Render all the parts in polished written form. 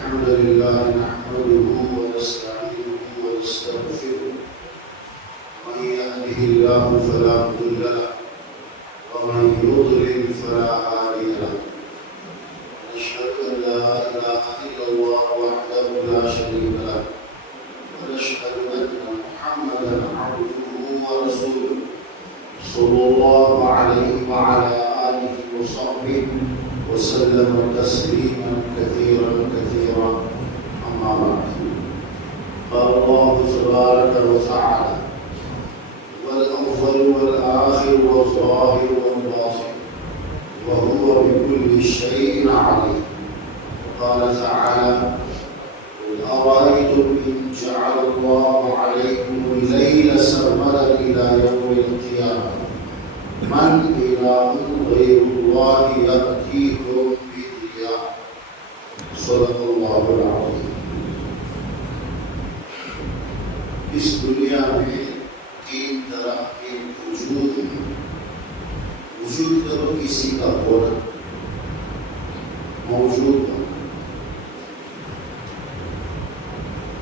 الحمد لله نحمده ونستعينه ونستغفره من يهده الله فلا مضل له ومن يضلل فلا هادي له ونشهد أن لا إله إلا الله وحده لا شريك له ونشهد أن محمدا عبده ورسوله صلى الله عليه وعلى آله وصحبه وسلم تسليما كثيرا كثيرا أما بعد قال الله تبارك وتعالى والأول والآخر والظاهر والباطن وهو بكل شيء عليم قال تعالى قل أرأيتم إن جعل الله عليكم الليل سرمدا إلى يوم القيامة من إله غير الله يأتيكم بضياء صدق الله العظيم. اس دنیا میں تین طرح کے وجود ہیں. وجود کرو کسی کا ہونا، موجود ہونا،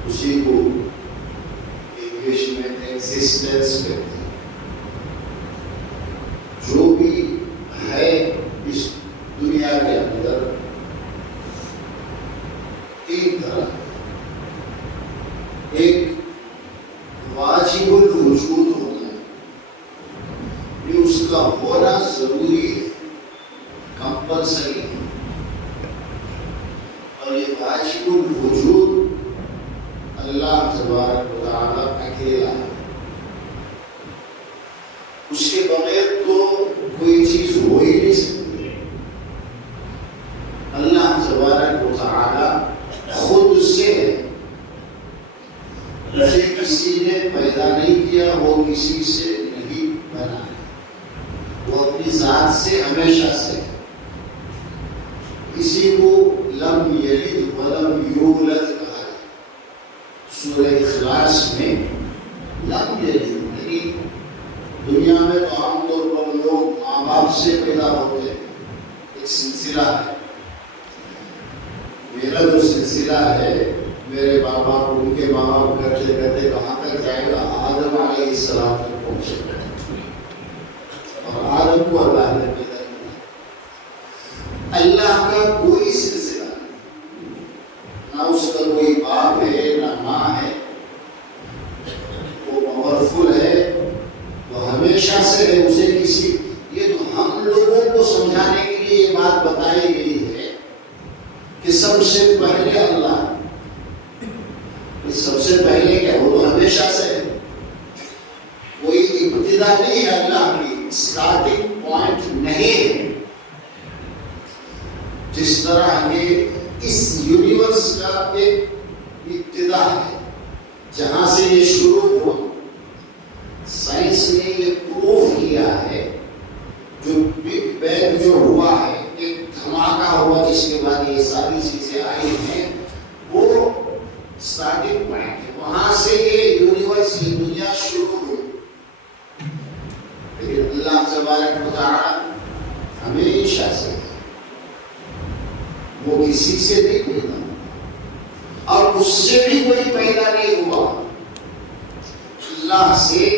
اسی کو انگلش میں ایگزسٹنس کہتے ہیں. جو بھی ہے اس دنیا کے اندر تین طرح. ایک واجب الوجود ہوتا ہے، یہ اس کا ہونا ضروری ہے، کمپلسری ہے. اور یہ واجب الوجود اللہ تبارک و تعالیٰ اکیلا ہے. اس کے بغیر تو کوئی چیز ہو ہی نہیں سکتی. اللہ تبارک و تعالیٰ خود سے ہے. اسے کسی نے پیدا نہیں کیا، وہ کسی سے نہیں بنا ہے. وہ اپنی ذات سے ہمیشہ سے ہے. اسی کو لم یلد ولم یولد کہا ہے. سورہ اخلاص میں لم یلد، یعنی دنیا میں تو عام طور پر لوگ ماں باپ سے پیدا ہوتے ہیں، ایک سلسلہ ہے. میرا جو سلسلہ ہے، میرے ماں باپ ان کے ماں باپ کرتے کرتے کہاں تک جائے گا؟ آدم علیہ السلام تک پہنچے گا. اور آدم کو اللہ نے پیدا کیا. اللہ کا کوئی سلسلہ نہیں، نہ اس کا کوئی باپ ہے نہ ماں ہے. وہ پاورفل ہے، وہ ہمیشہ سے ہے. اسے کسی، یہ تو ہم لوگوں کو سمجھانے کے لیے یہ بات بتائی گئی ہے کہ سب سے پہلے اللہ. سب سے پہلے کیا؟ وہ تو ہمیشہ سے ہے. کوئی ابتدا نہیں ہے اللہ کی، اسٹارٹنگ پوائنٹ نہیں ہے. جس طرح یہ اس یونیورس کا ایک ابتدا ہے جہاں سے یہ شروع ہوا. سائنس نے یہ پروف کیا ہے، جو بگ بینگ جو ہوا ہے، ایک دھماکہ ہوا جس کے بعد یہ ساری چیزیں آئی ہیں، وہ اسٹارٹنگ پوائنٹ ہے. وہاں سے یہ یونیورس، یہ دنیا شروع ہوئی. لیکن اللہ تبارک و تعالیٰ ہمیشہ سے ہے. وہ کسی سے نہیں پیدا اور اس سے بھی کوئی پیدا نہیں ہوا. اللہ سے،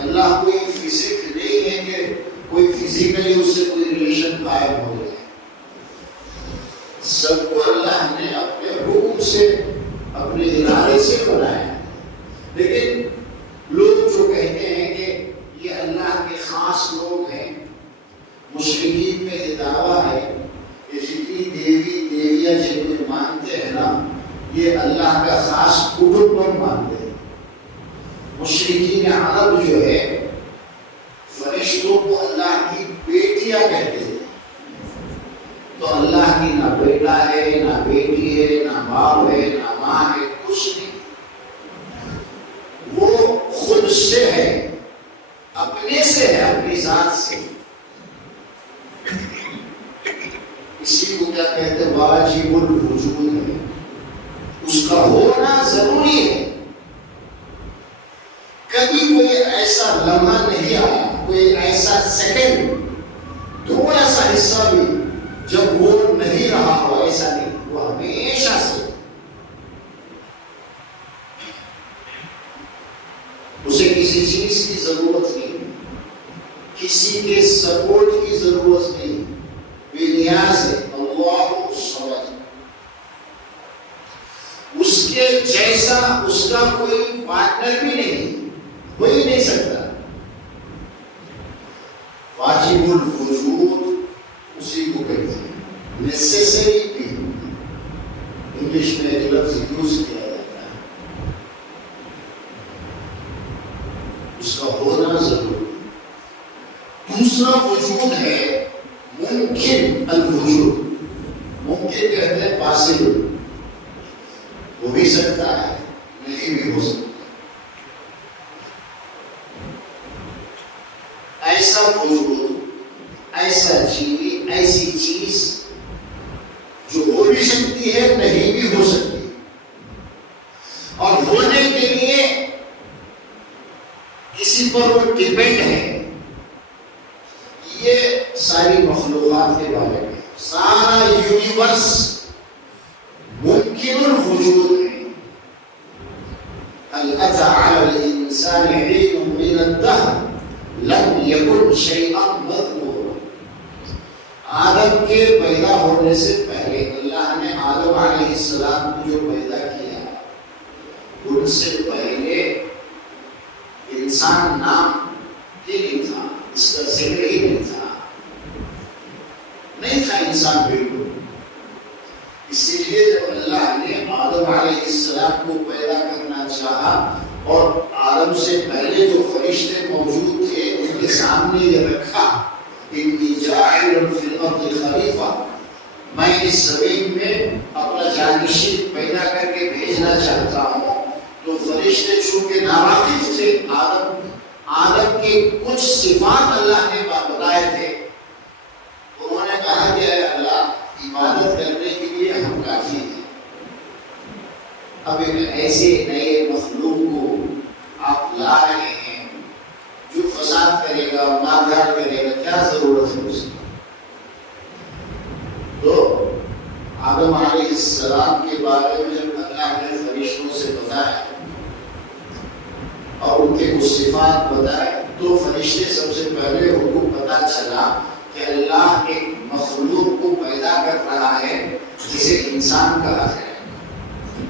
اللہ کوئی فزک نہیں ہے کہ کوئی فزیکلی اس سے کوئی ریلیشن قائم ہو گیا. سب کو اللہ نے اپنے حکم سے، اپنے ارادے سے بنایا. لیکن لوگ جو کہتے ہیں کہ یہ اللہ کے خاص لوگ ہیں، مشرکین میں یہ دعویٰ ہے کہ جتنی دیوی دیویاں جن کو مانتے ہیں نا، یہ اللہ کا خاص کتب پر مانتے ہیں. مشرکین عرب جو ہے، فرشتوں کو اللہ کی بیٹیاں کہتے ہیں. تو اللہ کی نہ بیٹا ہے، نہ بیٹی ہے، نہ باپ ہے، نہ ماں ہے، کچھ نہیں. وہ خود سے ہے، اپنے سے ہے، اپنی ذات سے. اسی کو کیا کہتے ہیں؟ واجب الوجود ہے. اس کا ہونا ضروری ہے. کبھی کوئی ایسا لمحہ نہیں آیا، کوئی ایسا سیکنڈ، تھوڑا سا حصہ بھی جب وہ نہیں رہا ہو، ایسا نہیں. وہ ہمیشہ کسی چیز کی ضرورت نہیں، کسی کے سپورٹ کی ضرورت نہیں، بے نیاز ہے، اللہ الصمد، اس کے جیسا اس کا کوئی پارٹنر بھی نہیں، ہو ہی نہیں سکتا۔ واجب الوجود اسی کو کہتے ہیں، نیسیسری بھی انگلش میں ایک لفظ یوز کیا جاتا ہے، اس کا ہونا ضروری۔ دوسرا وجود ہے ممکن الوجود، ممکن کہتے ہیں پاسبل، ہو بھی سکتا ہے نہیں بھی ہو سکتا، ایسا وجود، ایسا چیز، ایسی چیز جو ہو بھی سکتی ہے نہیں بھی ہو سکتی، اور ہونے کے لیے کسی پر وہ ڈیپینڈ ہے۔ یہ ساری مخلوقات کے بارے میں، سارا یونیورس ممکن الوجود ہے۔ هل أتى على الإنسان حين من الدهر لم يكن شيئا مذكورا۔ آدم کے پیدا ہونے سے پہلے اللہ نے آدم علیہ السلام کو جو پیدا کیا، ان سے پہلے انسان نام ہی نہیں تھا، اس کا ذکر ہی نہیں تھا، نہیں تھا انسان بالکل۔ اسی لیے جب اللہ نے آدم علیہ السلام کو پیدا کرنا چاہا اور آدم سے پہلے جو فرشتے موجود تھے ان کے سامنے یہ رکھا، انی جاعل فی الارض خلیفہ، میں اس زمین میں اپنا جانشین پیدا کر کے بھیجنا چاہتا ہوں، تو فرشتے چونکہ ناواقف تھے آدم کے کچھ صفات اللہ نے بتائے تھے، انہوں نے کہا کہ اے اللہ عبادت کرنے کے لیے ہم کافی ہیں، اب ایک ایسے نئے مخلوق کو آپ لا رہے ہیں جو فساد کرے گا، ماردار کرے گا، کیا ضرورت ہے اس کی؟ تو آدم علیہ السلام کے بارے میں جب اللہ نے فرشتوں سے بتایا اور ان کے کچھ صفات بتائے، تو فرشتے سب سے پہلے ان کو پتا چلا کہ اللہ ایک مخلوق کو پیدا کر رہا ہے جسے انسان کہا ہے،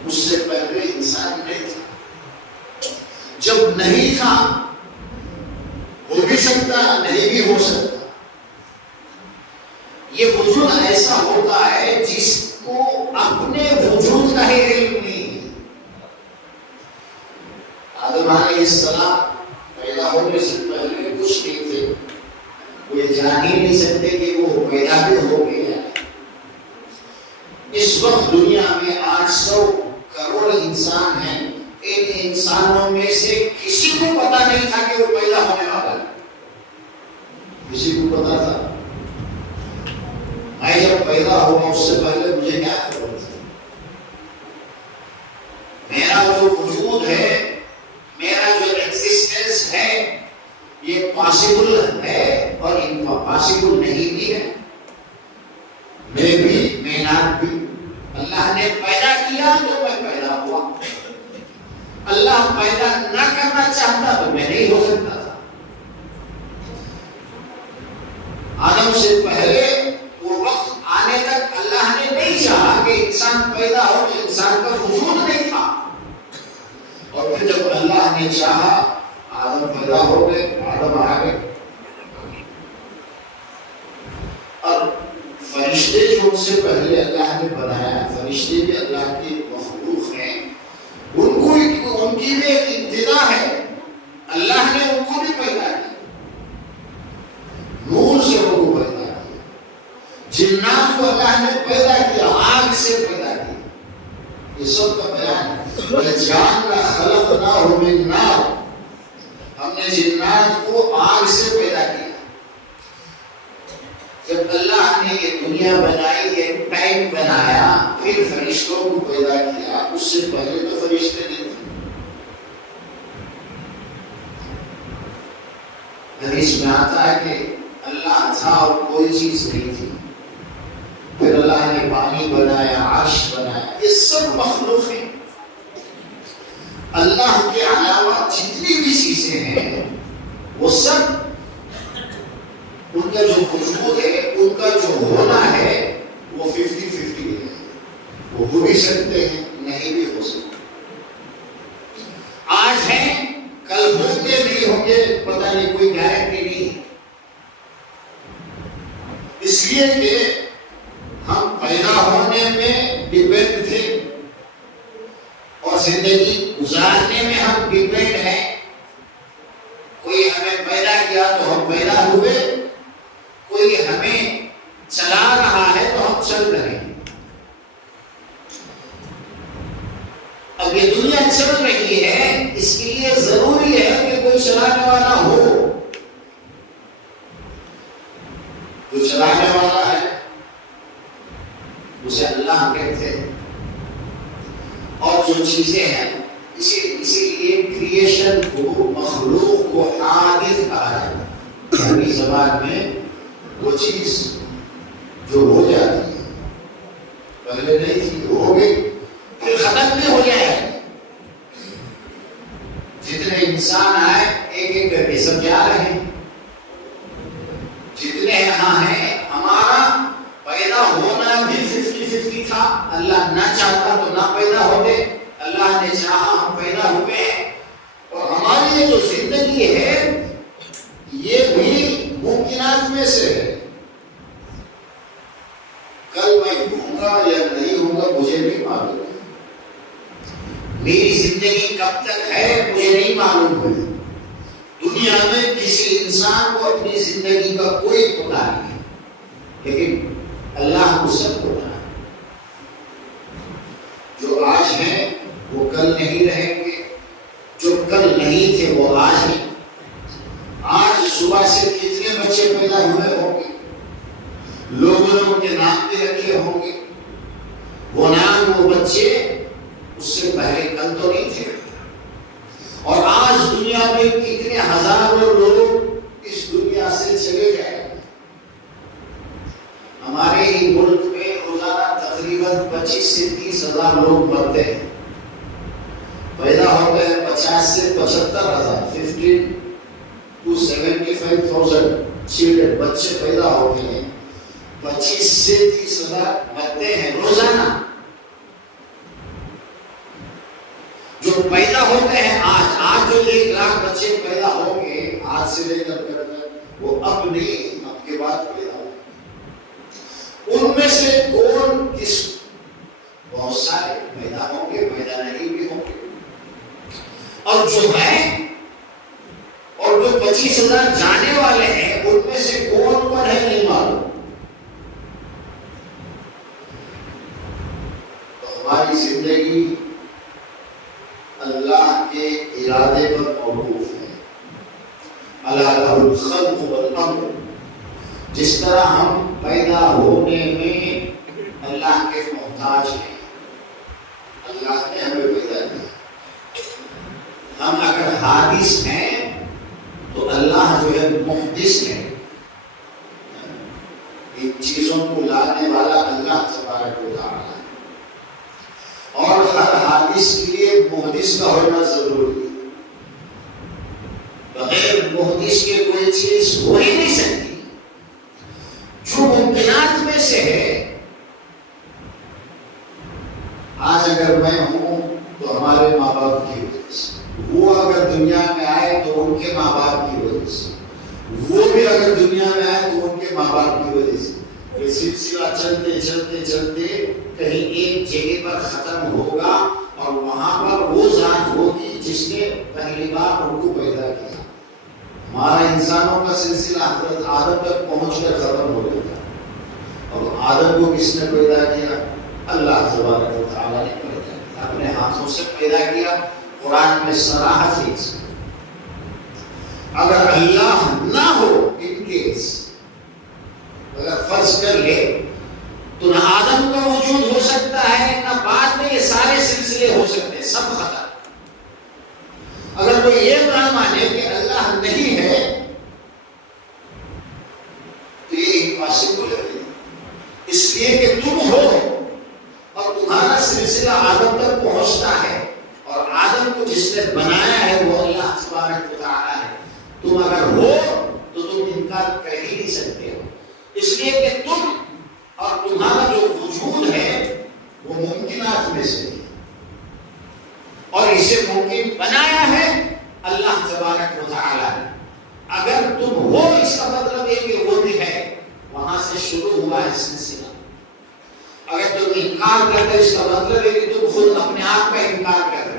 اس سے پہلے انسان نہیں تھا۔ جب نہیں تھا، ہو بھی سکتا نہیں بھی ہو سکتا، یہ وجود ایسا ہوتا ہے جس کو اپنے وجود کا ہی علم نہیں ہے۔ آدم علیہ السلام پیدا ہونے سے پہلے کچھ نہیں تھے، وہ یہ جان ہی نہیں سکتے کہ وہ پیدا بھی ہو گیا۔ اس وقت دنیا میں 800 کروڑ انسان ہیں، ان انسانوں میں سے کسی کو پتا نہیں تھا کہ وہ پیدا ہونے والا ہے۔ کسی کو پتا تھا؟ میں جب پیدا ہوا اس سے پہلے مجھے کیا خبر تھی؟ میرا جو وجود ہے، میرا جو ایگزسٹنس ہے، یہ پاسبل ہے اور امپاسبل نہیں بھی ہے، میں بھی مینات بھی۔ اللہ نے پیدا کیا تو میں پیدا ہوا، اللہ پیدا نہ کرنا چاہتا تو میں نہیں ہو سکتا تھا۔ آدم سے پہلے وہ وقت آنے تک اللہ نے نہیں چاہا کہ انسان پیدا ہو، انسان کا وجود نہیں تھا، اور پھر جب اللہ نے چاہا آدم پیدا ہو گئے، آدم آ گئے، اور فرشتے جو ان سے پہلے اللہ نے بنایا، فرشتے بھی اللہ کی مخلوق ہیں، ان کی بھی ایک ابتدا ہے، اللہ نے ان کو بھی پیدا کیا، نور سے ان کو پیدا کیا۔ جنات کو اللہ نے پیدا کیا، آگ سے پیدا کیا، یہ سب کا بیان ہے۔ وَجَعَلْنَا خَلَقْنَاهُ مِن نَارٍ، ہم نے جنات کو آگ سے پیدا کیا۔ جب اللہ نے یہ دنیا بنائی، یہ ٹائم بنایا، پھر فرشتوں کو پیدا کیا، اس سے پہلے تو فرشتے نہیں تھے۔ حدیث میں آتا ہے کہ اللہ تھا اور کوئی چیز نہیں تھی، پھر اللہ نے پانی بنایا، عرش بنایا، یہ سب مخلوق ہیں۔ اللہ کے علاوہ جتنی بھی چیزیں ہیں وہ سب ان کا جو وجود ہے، ان کا جو ہونا ہے وہ 50-50 ہے. وہ ہو بھی سکتے ہیں، نہیں بھی ہو سکتے. آج ہیں، کل ہوں گے نہیں ہوں گے پتہ نہیں، کوئی گارنٹی نہیں ہے. اس لیے کہ ہم پیدا ہونے میں ڈیپینڈ تھے اور زندگی گزارنے میں ہم ڈیپینڈ ہیں. کوئی ہمیں پیدا کیا تو ہم پیدا ہوئے، کوئی ہمیں چلا رہا ہے تو ہم چل رہے ہیں. اب یہ دنیا چل رہی ہے، اس کے لیے ضروری ہے کہ کوئی چلانے والا ہو. جو چلانے والا ہے اسے اللہ کہتے ہیں. اور جو چیزیں ہیں اسی لیے کریشن کو، مخلوق کو حادث کہا جاتا ہے. عربی زبان میں وہ چیز جو ہو جاتی ہے، پہلے نہیں تھی، وہ ہو گئی، پھر ختم بھی ہو جائے. جتنے انسان آئے ایک ایک کر کے سب جا رہے ہیں. جتنے یہاں ہیں، ہمارا پیدا ہونا بھی 50-50 تھا. اللہ نہ چاہتا تو نہ پیدا ہوتے، اللہ نے چاہا ہم پیدا ہوئے ہیں. اور ہماری یہ جو زندگی ہے یہ بھی ممکنات میں سے ہے. کل میں ہوں گا یا نہیں ہوں گا مجھے نہیں معلوم ہے. میری زندگی کب تک ہے مجھے نہیں معلوم ہے. دنیا میں کسی انسان کو اپنی زندگی کا کوئی پتہ نہیں ہے، لیکن اللہ کو سب پتہ ہے. جو آج ہیں وہ کل نہیں رہیں گے، جو کل نہیں تھے وہ آج ہیں. آج صبح سے کتنے بچے پیدا ہوئے ہوں گے، لوگوں نے ان کے نام بھی رکھے ہوں گے. وہ نام، وہ بچے اس سے پہلے کل تو نہیں تھے. اور آج دنیا میں کتنے ہزاروں لوگ اس دنیا سے چلے جائیں گے. ہمارے ہی ملک میں روزانہ تقریباً 25 سے 30 ہزار لوگ مرتے ہیں. پیدا ہوتے ہیں 50 سے 75 ہزار، 15 to 75,000 چلڈرن، بچے پیدا ہوتے ہیں. 25 سے 30 ہزار مرتے ہیں روزانہ. جو پیدا ہوتے ہیں آج جو 1 لاکھ بچے پیدا ہوں گے آج سے لے کر وہ اب نہیں، اب کے بعد پیدا ہوں گے. ان میں سے کون کس، بہت سارے پیدا ہوں گے، پیدا نہیں بھی ہوں گے. اور جو ہیں، اور جو 25 ہزار جانے والے ہیں ان میں سے کون ہے نہیں معلوم. تو ہماری زندگی اللہ کے ارادے پر موقوف ہے. اللہ له الخلق والامر. جس طرح ہم پیدا ہونے میں اللہ کے محتاج ہیں، اللہ نے ہمیں پیدا کیا. ہم اگر حادث ہیں تو اللہ جو ہے محدث ہے. ان چیزوں کو لانے والا اللہ تبارک و تعالی ہے. اور ہر حادث کے لیے محدث کا ہونا ضروری ہے. بغیر محدث کے کوئی چیز ہو ہی نہیں سکتی. جو ممکنات میں سے ہے، آج اگر میں ہوں تو ہمارے ماں باپ کی وجہ سے، وہ اگر دنیا میں آئے تو ان کے ماں باپ کی وجہ سے، وہ بھی اگر دنیا میں آئے تو ان کے ماں باپ کی وجہ سے. یہ سلسلہ چلتے چلتے چلتے کہیں ایک جگہ پر ختم ہوگا اور وہاں پر وہ ذات ہوگی جس نے پہلی بار ان کو پیدا کیا. ہمارا انسانوں کا سلسلہ حضرت آدم تک پہنچ کر ختم ہو گیا. اور آدم کو کس نے پیدا کیا؟ اللہ تبارک و تعالیٰ نے پیدا کیا، اپنے ہاتھوں سے پیدا کیا. قرآن میں صراحت ہے. اگر اللہ نہ ہو، ان کیس اگر فرض کر لے تو نہ آدم کا وجود ہو سکتا ہے، نہ بعد میں یہ سارے سلسلے ہو سکتے ہیں، سب ختم. اگر کوئی یہ نہ مانے کہ اللہ نہیں ہے تو یہ امپاسبل ہے. اس لیے کہ تم ہو اور تمہارا سلسلہ آدم تک پہنچتا ہے، اور آدم کو جس نے بنایا ہے وہ اللہ تبارک و تعالیٰ ہے. تم اگر ہو تو تم انکار کر ہی نہیں سکتے ہو، اس لیے کہ تم اور تمہارا جو وجود ہے وہ ممکنات میں سے ہے، اور اسے ممکن بنایا ہے اللہ تبارک و تعالیٰ نے. اگر تم ہو اس کا مطلب ہے کہ وہ بھی ہے، وہاں سے شروع ہوا ہے سلسلہ. اگر تم انکار کرتے اس کا مطلب ہے کہ تم خود اپنے آپ کا انکار کر رہے ہو.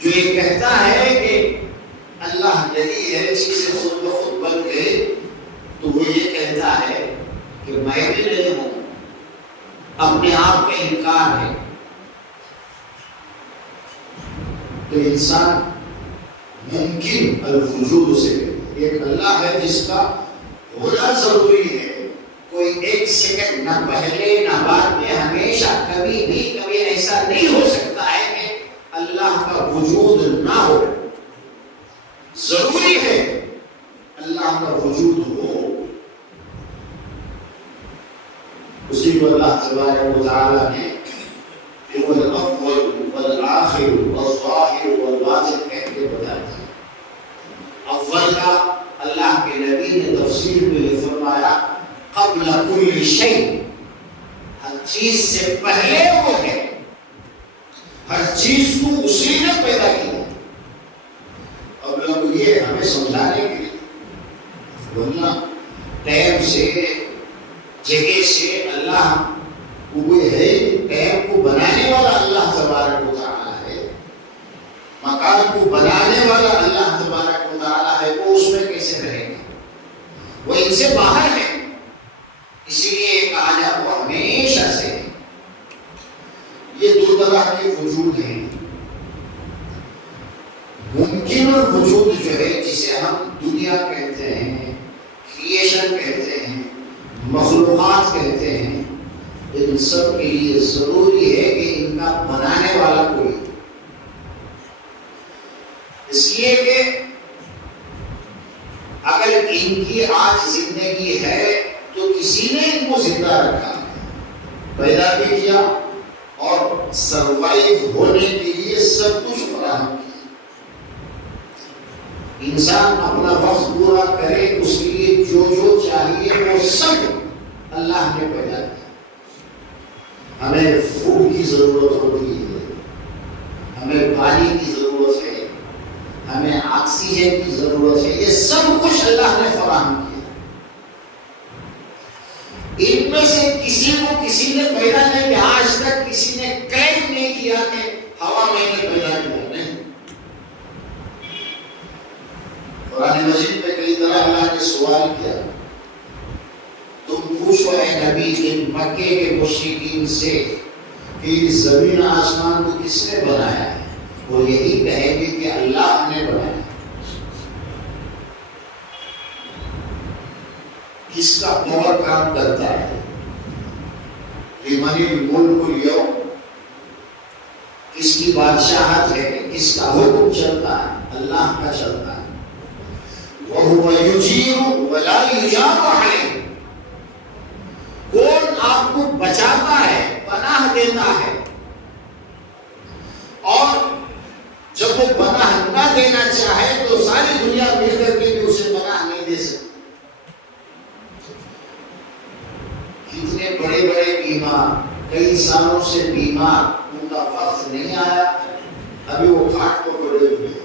جو یہ کہتا ہے کہ اللہ نہیں ہے، چیزیں خود بخود بن گئے، تو وہ یہ کہتا ہے کہ میں بھی نہیں ہوں، اپنے آپ کا انکار ہے. تو انسان ممکن الوجود سے ایک اللہ ہے جس کا ہونا ضروری ہے. کوئی ایک سیکنڈ نہ پہلے نہ بعد میں، ہمیشہ کبھی بھی کبھی ایسا نہیں ہو سکتا ہے کہ اللہ کا وجود نہ ہو. ضروری ہے اللہ کا وجود ہو. اسی کو اللہ تبارک و تعالیٰ نے هو الاول والآخر والظاہر والباطن کہہ کے بتایا. اول کا اللہ کے نبی نے تفسیر میں یہ فرمایا قبل کل شیء، ہر چیز سے پہلے وہ ہے، ہر چیز کو اسی نے پیدا کیا. اب لوگ یہ ہمیں سمجھانے کے لیے، ورنہ ٹائم سے جگہ سے اللہ کوئی ہے، ٹائم کو بنانے والا اللہ تبارک و تعالیٰ ہے، مکان کو بنانے والا اللہ تبارک و تعالیٰ ہے. وہ اس میں کیسے رہے گا؟ وہ ان سے باہر ہے. اسی لیے کہا جا وہ ہمیشہ سے ہے. یہ دو طرح کے وجود ہیں. ممکن الوجود جو ہے جسے ہم دنیا کہتے ہیں، کریشن کہتے ہیں، مخلوقات کہتے ہیں، ان سب کے لیے ضروری ہے کہ ان کا بنانے والا کوئی. اس لیے کہ اگر ان کی آج زندگی ہے تو کسی نے ان کو زندہ رکھا، پیدا بھی کیا اور سروائیو ہونے کے لیے سب کچھ فراہم کیا. انسان اپنا وقت پورا کرے، اس کے لیے جو جو چاہیے وہ سب اللہ نے پیدا کیا. ہمیں فوڈ کی ضرورت ہوتی ہے، ہمیں پانی کی ضرورت ہے، ہمیں آکسیجن کی ضرورت ہے، یہ سب کچھ اللہ نے فراہم کیا. ان میں سے کسی کو کسی نے پیدا نہیں کیا. آج تک کسی نے کلیم نہیں کیا کہ ہوا میں نے پیدا کیا. نہیں. قرآن مجید میں کئی طرح اللہ نے سوال کیا. تم پوچھو اے نبی ان مکے کے مشرکین سے کہ زمین آسمان کو کس نے بنایا ہے؟ وہ یہی کہیں گے کہ اللہ نے بنایا. کس کا پاور کام کرتا ہے؟ لمن الملک اليوم، کس کی بادشاہت ہے، کس کا حکم چلتا ہے؟ اللہ کا چلتا ہے. وَهُوَ يُجِيرُ وَلَا يُجَارُ عَلَيْهِ، کون آپ کو بچاتا ہے، پناہ دیتا ہے، اور جب وہ پناہ نہ دینا چاہے تو ساری دنیا مل کر کے بھی اسے پناہ نہیں دے سکتی. کتنے بڑے بڑے بیمار کئی سالوں سے بیمار، ان کا وقت نہیں آیا، ابھی وہ کھاٹ پر پڑے ہوئے ہیں،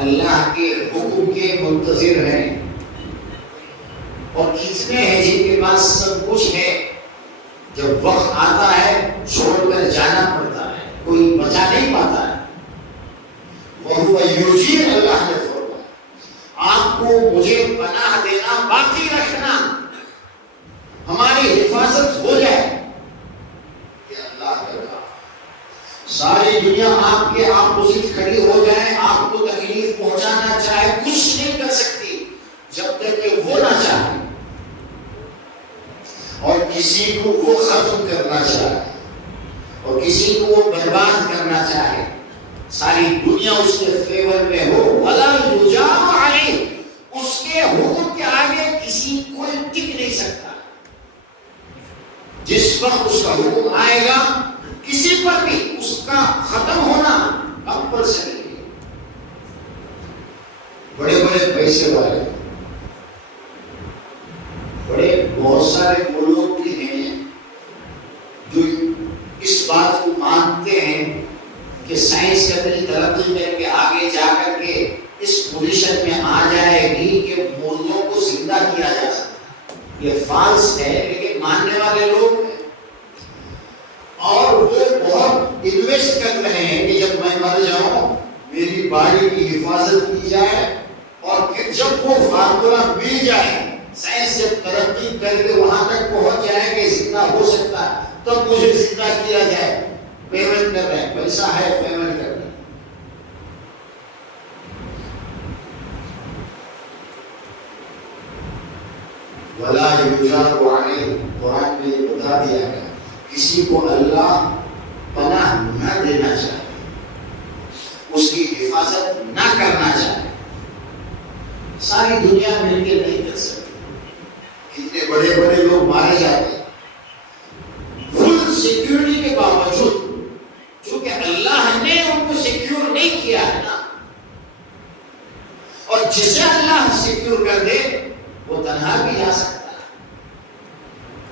اللہ کے حکم کے منتظر ہیں. اور کتنے ہیں جن کے پاس سب کچھ ہے، جب وقت آتا ہے چھوڑ کر جانا پڑتا ہے، کوئی بچا نہیں پاتا ہے. وَهُوَ يُجِيرُ، اللہ نے فرمایا آپ کو مجھے پناہ دینا، باقی رکھنا، ہماری حفاظت ہو جائے، یہ اللہ کا کام. ساری دنیا آپ کے اپوزٹ کھڑی ہو جائے، آپ کو تکلیف پہنچانا چاہے، کچھ نہیں کر سکتی جب تک کہ وہ نہ چاہے. اور کسی کو وہ ختم کرنا چاہے اور کسی کو وہ برباد کرنا چاہے، ساری دنیا اس کے فیور میں ہو. وَلَا يُجَارُ عَلَيْهِ، اس کے حکم کے آگے کسی کوئی ٹک نہیں سکتا. جس وقت اس کا حکم آئے گا کسی پر بھی اس کا ختم ہونا کمپلسری ہے. بڑے بڑے پیسے والے بہت سارے وہ لوگ بھی ہیں جو اس بات کو مانتے ہیں کہ سائنس کتنی ترقی کر کے آگے جا کر کے اس پوزیشن میں آ جائے گی کہ مردوں کو زندہ کیا جا سکتا. یہ فالس ہے لیکن ماننے والے لوگ ہیں. اور وہ بہت انویسٹ کر رہے ہیں کہ جب میں مر جاؤں میری باڈی کی حفاظت کی جائے اور پھر جب وہ فارمولا مل جائے, سائنس جب ترقی کر کے وہاں تک پہنچ جائے کہ زندہ ہو سکتا ہے تب مجھے زندہ کیا جائے. پیمنٹ کر رہے ہیں, پیسہ ہے پیمنٹ کر رہے ہیں. وَلَا يُجَارُ عَلَيْهِ, قرآن میں یہ بتا دیا گیا کسی کو اللہ پناہ نہ دینا چاہے, اس کی حفاظت نہ کرنا چاہے. ساری دنیا مل کے نہیں کر سکتی. کتنے بڑے بڑے لوگ مارے جاتے ہیں فل سیکیورٹی کے باوجود, چونکہ اللہ نے ان کو سیکیور نہیں کیا ہے نا. اور جسے اللہ سیکیور کر دے وہ تنہا بھی جا سکتا ہے.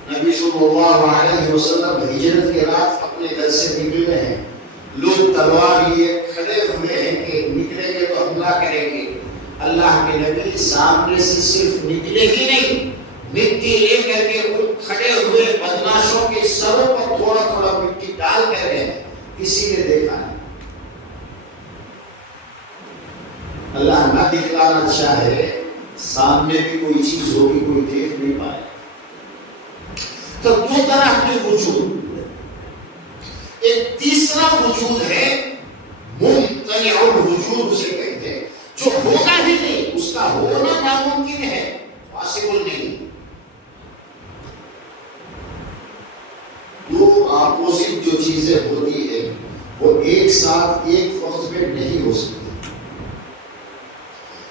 نبی صلی اللہ علیہ وسلم ہجرت کے رات اپنے گھر سے نکل رہے ہیں, لوگ تلوار لیے کھڑے ہوئے ہیں کہ نکلیں گے تو حملہ کریں گے. اللہ کے نبی سامنے سے صرف نکلے ہی نہیں, مٹی لے کر کے ان کھڑے ہوئے بدماشوں کے سروں پر تھوڑا تھوڑا مٹی ڈال کر رہے ہیں. کسی نے دیکھا نہیں. اللہ نہ دکھلانا چاہے سامنے بھی کوئی چیز ہوگی کوئی دیکھ نہیں پائے. تو دو طرح کے وجود. ایک تیسرا وجود ہے ممتنع الوجود اسے کہتے ہیں, جو ہونا ہی نہیں, اس کا ہونا ناممکن ہے, پاسبل نہیں. دو اپوزٹ جو چیزیں ہوتی ہیں وہ ایک ساتھ ایک وقت میں نہیں ہو سکتی.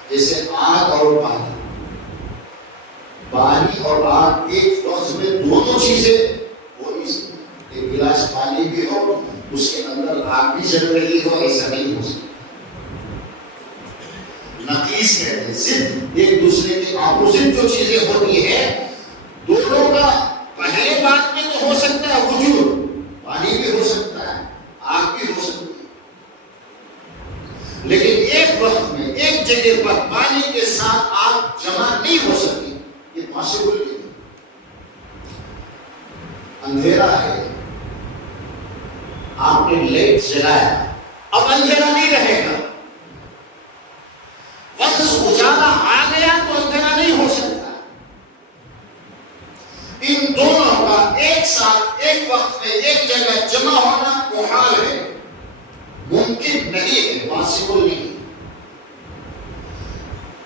جیسے آگ اور پانی, پانی اور آگ ایک وقت میں دونوں چیزیں ہو نہیں سکتی. ایک گلاس پانی بھی ہو اس کے اندر آگ بھی جل رہی ہو, ایسا نہیں ہو سکتا. نقیص کہتے ہیں صرف ایک دوسرے کے اپوزٹ جو چیزیں ہوتی ہیں دونوں کا پہلے بات میں تو ہو سکتا ہے وجود, پانی بھی ہو سکتا ہے آگ بھی ہو سکتی ہے, لیکن ایک وقت میں ایک جگہ پر پانی کے ساتھ آگ جمع نہیں ہو سکتی. یہ پاسبل نہیں. اندھیرا ہے, آپ نے لائٹ جلایا, اب اندھیرا نہیں رہے گا. وقت اجالا آ گیا تو اندھیرا نہیں ہو سکتا. ان دونوں کا ایک ساتھ ایک وقت میں ایک جگہ جمع ہونا محال ہے, ممکن نہیں ہے, پاسبل نہیں.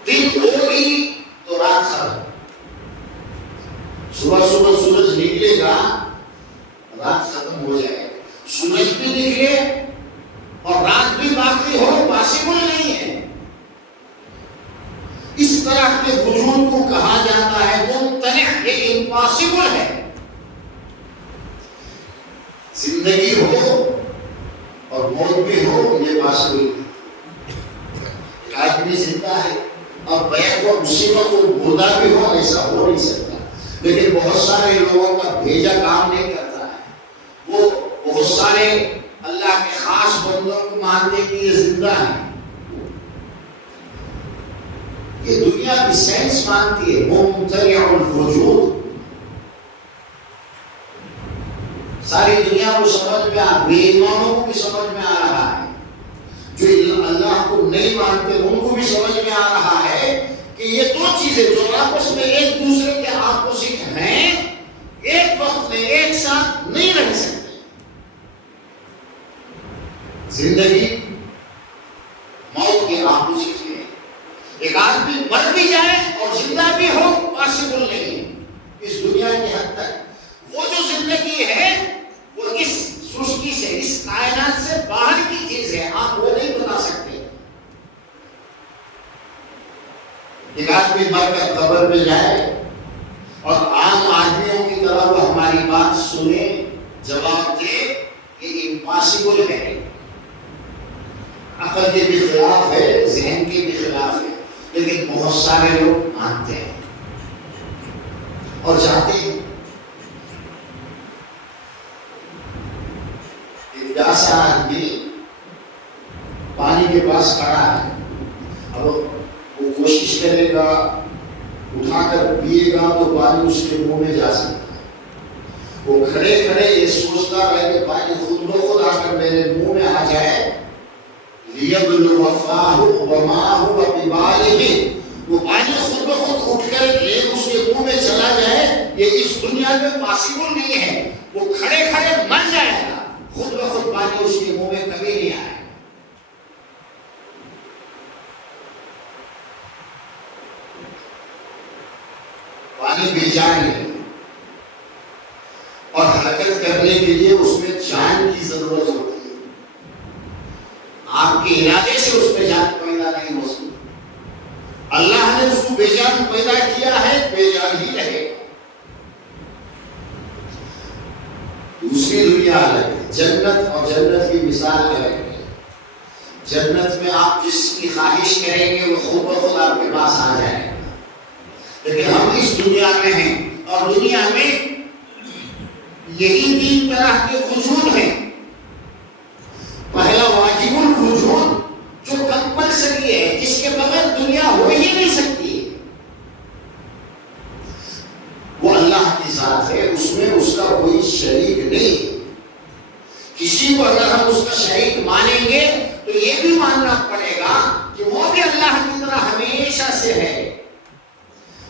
دن ہوگی تو رات ختم. صبح صبح سورج نکلے گا رات ختم ہو جائے گا. سورج بھی نکلے اور رات بھی باقی ہو, پاسبل نہیں ہے. اس طرح کے وجود کو کہا جاتا ہے ممتنع, یہ امپاسبل ہے. زندگی ہو اور موت بھی ہو یہ پاسبل ہے. آدمی زندہ ہے اور بیک و مصیبت و مردہ بھی ہو, ایسا ہو نہیں سکتا. لیکن بہت سارے لوگوں کا بھیجا کام نہیں کرتا ہے. وہ بہت سارے اللہ کے خاص بندوں کو مانتے کہ یہ زندہ ہے. یہ دنیا کی سائنس مانتی ہے ممتنع الوجود. ساری دنیا کو سمجھ میں بے ایمانوں کو بھی سمجھ میں آ رہا ہے, جو اللہ کو نہیں مانتے ان کو بھی سمجھ میں آ رہا ہے کہ یہ دو چیزیں جو آپس میں ایک دوسرے کے اپوزٹ ہیں ایک وقت میں ایک ساتھ نہیں رہ سکتے. زندگی موت کے اپوزٹ ہے. ایک آدمی مر بھی جائے اور زندہ بھی ہو, پاسبل نہیں اس دنیا کی حد تک. وہ جو زندگی ہے وہ اس سرشٹی سے, اس کائنات سے باہر کی چیز ہے, آپ وہ نہیں بتا سکتے. ایک آدمی مر کر قبر میں جائے اور عام آدمیوں کی طرح وہ ہماری بات سنے, جواب دے یہ امپاسبل ہے، عقل کے بھی خلاف ہے، ذہن کے بھی خلاف ہے، لیکن بہت سارے لوگ مانتے ہیں اور چاہتے ہیں۔ ایک پیاسا آدمی پانی کے پاس کھڑا ہے، اب وہ کوشش کرے گا اٹھا کر پیے گا تو پانی اس کے منہ میں جا سکتا ہے۔ وہ کھڑے کھڑے یہ سوچتا ہے کہ پانی خود بخود آ کر میرے منہ میں آ جائے، لیبلو فاہ وماہ وببالہ، وہ پانی خود بخود اٹھ کر اس کے منہ میں چلا جائے، یہ اس دنیا میں پاسبل نہیں ہے۔ وہ کھڑے کھڑے مر جائے گا، خود بخود پانی اس کے منہ میں کبھی نہیں آئے۔ پانی بے جان ہے اور حرکت کرنے کے لیے اس میں جان کی ضرورت ہوتی ہے۔ آپ کے ارادے سے اس میں جان پیدا نہیں ہو سکتی۔ اللہ نے اس کو بے جان پیدا کیا ہے، بے جان ہی رہے گا۔ دوسری دنیا الگ ہے، جنت اور جنت کی مثال الگ ہے۔ جنت میں آپ جس کی خواہش کریں گے وہ خود بخود آپ کے پاس آ جائے گا، لیکن ہم اس دنیا میں ہیں اور دنیا میں یہی تین طرح کے وجود ہیں۔ پہلا واجب الوجود جو کمپلسری ہے، جس کے بغیر دنیا ہو ہی نہیں سکتی، وہ اللہ کی ذات ہے، اس میں اس کا کوئی شریک نہیں۔ کسی کو اگر ہم اس کا شریک مانیں گے تو یہ بھی ماننا پڑے گا کہ وہ بھی اللہ کی طرح ہمیشہ سے ہے،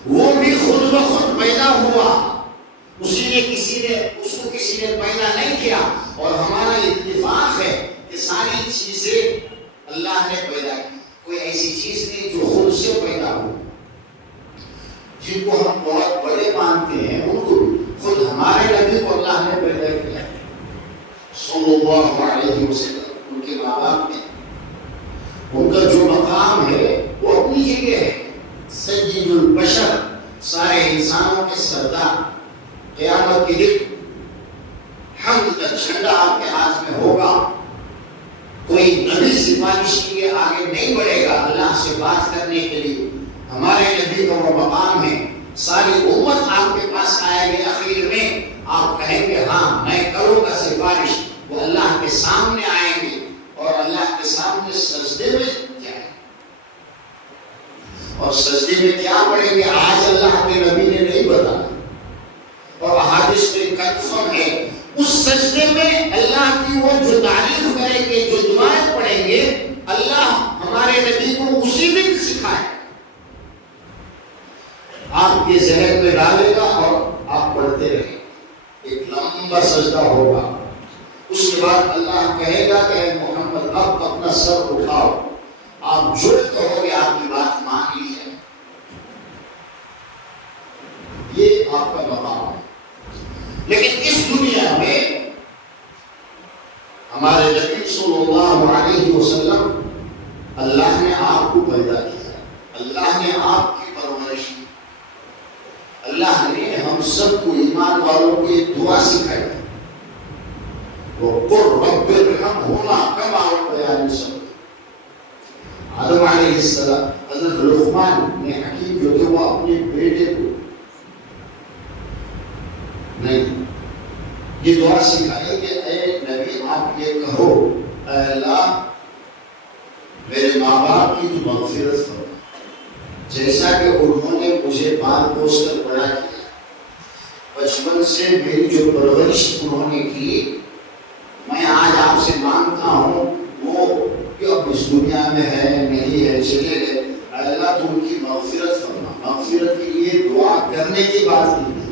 وہ بھی خود بخود پیدا ہوا، اس کو کسی نے پیدا نہیں کیا۔ اور ہمارا اتفاق ہے کہ ساری چیزیں اللہ نے پیدا کی، کوئی ایسی چیز نہیں جو خود سے پیدا ہو۔ جن کو ہم بہت بڑے مانتے ہیں ان کو خود ہمارے نبی کو اللہ نے پیدا کیا صلی اللہ علیہ وسلم، ان کے ماں باپ نے، ان کا جو مقام ہے وہ اپنی جگہ ہے، سید البشر، سارے انسانوں کے سردار۔ قیامت کے دن حمد کا جھنڈا آپ کے ہاتھ میں ہوگا، کوئی نبی سفارش کے لیے آگے نہیں بڑھے گا اللہ سے بات کرنے کے لیے، ہمارے نبی کا وہ مقام ہے۔ ساری امت آپ کے پاس آئے گی، اخیر میں آپ کہیں گے ہاں میں کروں گا سفارش، وہ اللہ کے سامنے آئیں گے اور اللہ کے سامنے سجدے میں جائیں، اور سجدے میں کیا پڑھیں گے آج اللہ کے نبی نے نہیں بتایا، اور احادیث میں کنفرم ہے۔ اس سجدے میں اللہ کی وہ جو تعریف کریں گے، جو دعائیں پڑھیں گے، اللہ ہمارے نبی کو اسی دن سکھائے، آپ کے ذہن میں ڈالے گا اور آپ پڑھتے رہیں۔ ایک لمبا سجدہ ہوگا، اس کے بعد اللہ کہے گا کہ اے محمد اب اپنا سر اٹھاؤ، آپ جو کہو گے آپ کی بات مان لی جائے۔ یہ آپ کا مقام ہے۔ لیکن اس دنیا میں ہمارے نبی صلی اللہ علیہ وسلم، اللہ نے آپ کو پیدا کیا، اللہ نے آپ کی پرورش کی، اللہ نے ہم سب کو ایمان والوں کو ایک دعا سکھائی، وَقُلْ رَبِّ ارْحَمْهُمَا كَمَا رَبَّيَانِي صَغِيرًا۔ آدم علیہ السلام، حضرت لقمان نے حکیم جو تھے وہ اپنے بیٹے کو نہیں یہ دعا سکھائی کہ اے نبی آپ یہ کہو اے اللہ میرے ماں باپ کی تو مغفرت فرما، جیسا کہ انہوں نے مجھے پال پوس کر بڑا کیا، بچپن سے میری جو پرورش انہوں نے کی، میں آج آپ سے مانگتا ہوں وہ کہ اب اس دنیا میں ہے نہیں ہے چلے گئے، اللہ تو ان کی مغفرت فرما۔ مغفرت کے لیے دعا کرنے کی بات کی ہے،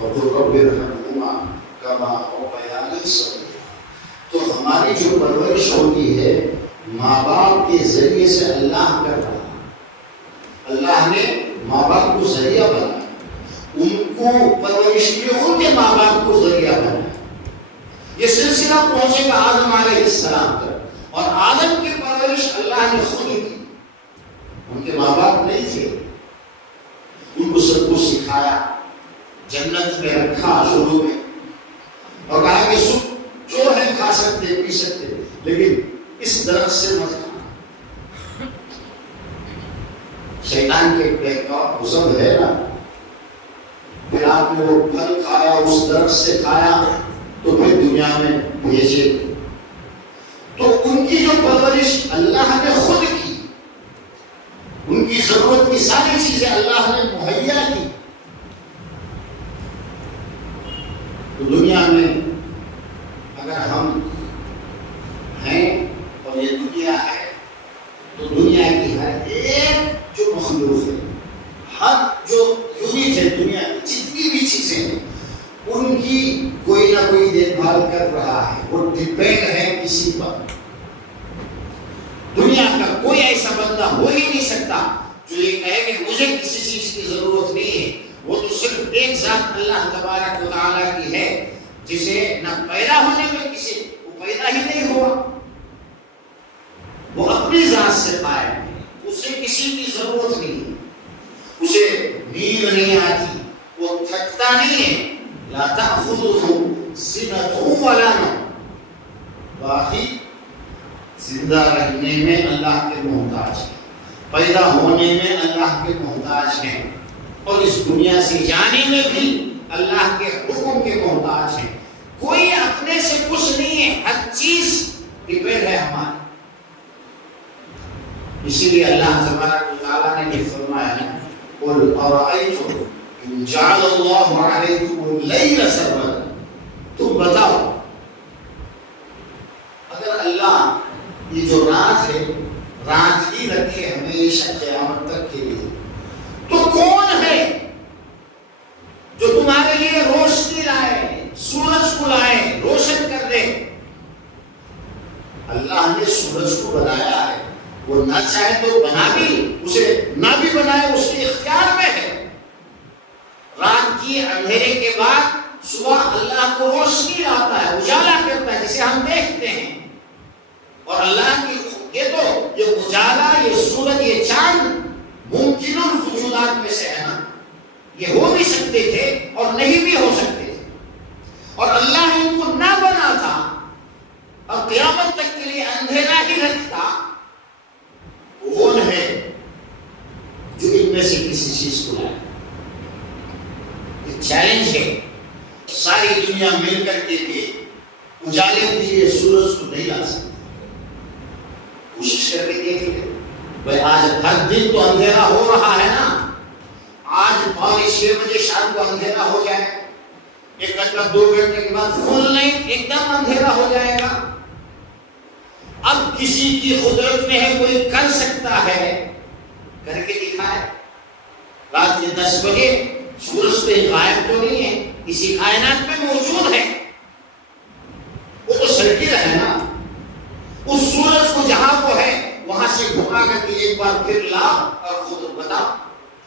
وَقُلْ رَبِّ ارْحَمْهُمَا كَمَا رَبَّيَانِي صَغِيرًا۔ تو ہماری جو پرورش ہوتی ہے ماں باپ کے ذریعے سے اللہ کر رہا، اللہ نے ماں باپ کو ذریعہ بنایا، ان کو پرورش میں ان کے ماں باپ کو ذریعہ بنایا۔ یہ سلسلہ پہنچے گا آدم علیہ السلام تک، اور آدم کی پرورش اللہ نے خود کی، ان کے ماں باپ نہیں تھے، ان کو سب کچھ سکھایا، جنت میں رکھا شروع میں، اور کہا کہ لیکن اس درخت سے مت کھانا. شیطان کے بہکاؤ ہے نا. پھر آپ نے وہ پھل کھایا، اس درخت سے کھایا تو پھر دنیا میں بھیجے. تو ان کی جو پرورش اللہ نے خود کی، ان کی ضرورت کی ساری چیزیں اللہ نے مہیا کی. تو دنیا میں اگر ہم ہیں اور یہ دنیا ہے تو دنیا کی ہر ایک جو مخلوق ہے، ہر جو یونٹ ہے دنیا کی جتنی بھی چیزیں ہیں، ان کی کوئی نہ کوئی دیکھ بھال کر رہا ہے. وہ ڈپینڈ ہے کسی پر. دنیا کا کوئی ایسا بندہ ہو ہی نہیں سکتا جو یہ کہے کہ مجھے کسی چیز کی ضرورت نہیں ہے. وہ تو صرف ایک ذات اللہ تبارک و تعالیٰ کی ہے، جسے نہ پیدا ہونے میں کسی وہ پیدا ہی نہیں ہوا. وہ اپنی ذات سے قائم ہے، اسے کسی کی ضرورت نہیں، اسے نیند نہیں آتی، وہ تھکتا نہیں ہے. لا تأخذه سنة ولا نوم. باقی زندہ رہنے میں اللہ کے محتاج ہیں، پیدا ہونے میں اللہ کے محتاج ہیں، اور اس دنیا سے جانے میں بھی اللہ کے حکم کے محتاج ہیں. کوئی اپنے سے کچھ نہیں ہے، ہر چیز ڈپینڈ ہے ہماری. اسی لیے اللہ تبارک و تعالیٰ نے یہ فرمایا ہے، قل ارأیتم ان جعل اللہ علیکم اللیل سرمدا. تم بتاؤ اگر اللہ یہ جو رات ہے، رات ہی رکھے ہمیشہ قیامت تک کے لیے، تو کون ہے جو تمہارے لیے روشنی لائے، سورج کو لائے، روشن کر دے؟ اللہ نے سورج کو بنایا ہے، وہ نہ چاہے تو بنا بھی، اسے نہ بھی بنائے، اس کے اختیار میں ہے. رات کی اندھیرے کے بعد صبح اللہ کو روشنی لاتا ہے، اجالا کرتا ہے، جسے ہم دیکھتے ہیں. اور اللہ کی یہ تو یہ اجالا، یہ سورج، یہ چاند ممکن الوجودات میں سے ہے نا. یہ ہو بھی سکتے تھے اور نہیں بھی ہو سکتے تھے، اور اللہ ان کو نہ بنا تھا اور قیامت تک کے لیے اندھیرا ہی رکھتا. کون ہے جو ان میں سے کسی چیز کو لائے؟ یہ چیلنج ہے. ساری دنیا مل کر کے بھی اجالے کے لیے سورج کو نہیں لا سکتی. کوشش کر کے دیکھیں بھائی، آج ہر دن تو اندھیرا ہو رہا ہے نا. آج 5:30 بجے شام کو اندھیرا ہو جائے، 1 گھنٹہ 2 گھنٹے کے بعد فل نائٹ ایک دم اندھیرا ہو جائے گا. اب کسی کی قدرت میں ہے، کوئی کر سکتا ہے، کر کے دکھائے. رات کے 10 بجے سورج پہ غائب تو نہیں ہے، اسی کائنات میں موجود ہے. وہ تو سرکل ہے نا. اس سورج کو جہاں وہ ہے وہاں سے گھما کر کے ایک بار پھر لا اور خود بتا.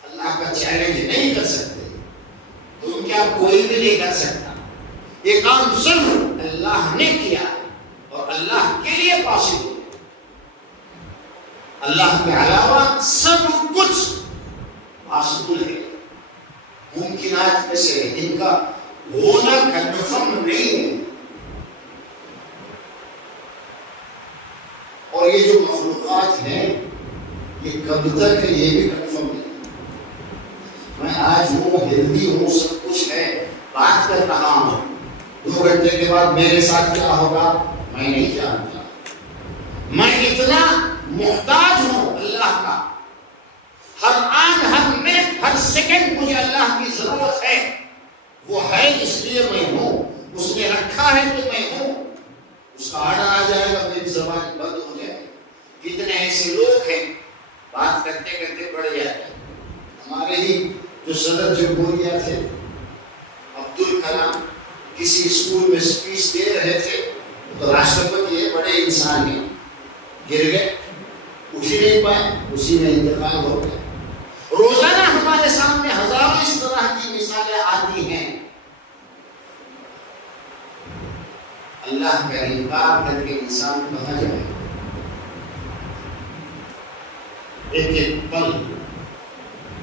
اللہ کا چیلنج نہیں کر سکتے تم، کیا کوئی بھی نہیں کر سکتا. یہ کام صرف اللہ نے کیا اور اللہ کے لیے پاسبل ہے. اللہ کے علاوہ سب کچھ پاسبل ہے، ممکنات میں سے. ان کا ہونا کنفرم نہیں ہے. اور یہ جو مخلوقات ہیں یہ کب تک ہے یہ بھی کنفرم نہیں. میں آج ہوں، ہیلدی ہوں، سب کچھ ہے، بات کر رہا ہوں. 2 گھنٹے کے بعد میرے ساتھ کیا ہوگا میں نہیں جانتا. میں اتنا محتاج ہوں اللہ کا. ہر آن، ہر منٹ، ہر سیکنڈ مجھے اللہ کی ضرورت ہے. وہ ہے اس لیے میں ہوں، اس نے رکھا ہے تو میں ہوں. اس کا آرڈر آ جائے گا میری زبان بند ہو جائے. کتنے ایسے لوگ ہیں بات کرتے کرتے بڑھ جاتے ہیں. ہمارے ہی جو صدر جمہوریہ تھے عبدالکلام، کسی اسکول میں اسپیچ دے رہے تھے تو راشٹرپتی یہ بڑے انسان ہیں، گر گئے، اٹھ ہی نہیں پائے، اسی میں انتقال ہو گیا. روزانہ ہمارے سامنے ہزاروں اس طرح کی مثالیں آتی ہیں. اللہ کا انکار کر کے انسان کہاں جائے. ایک ایک پل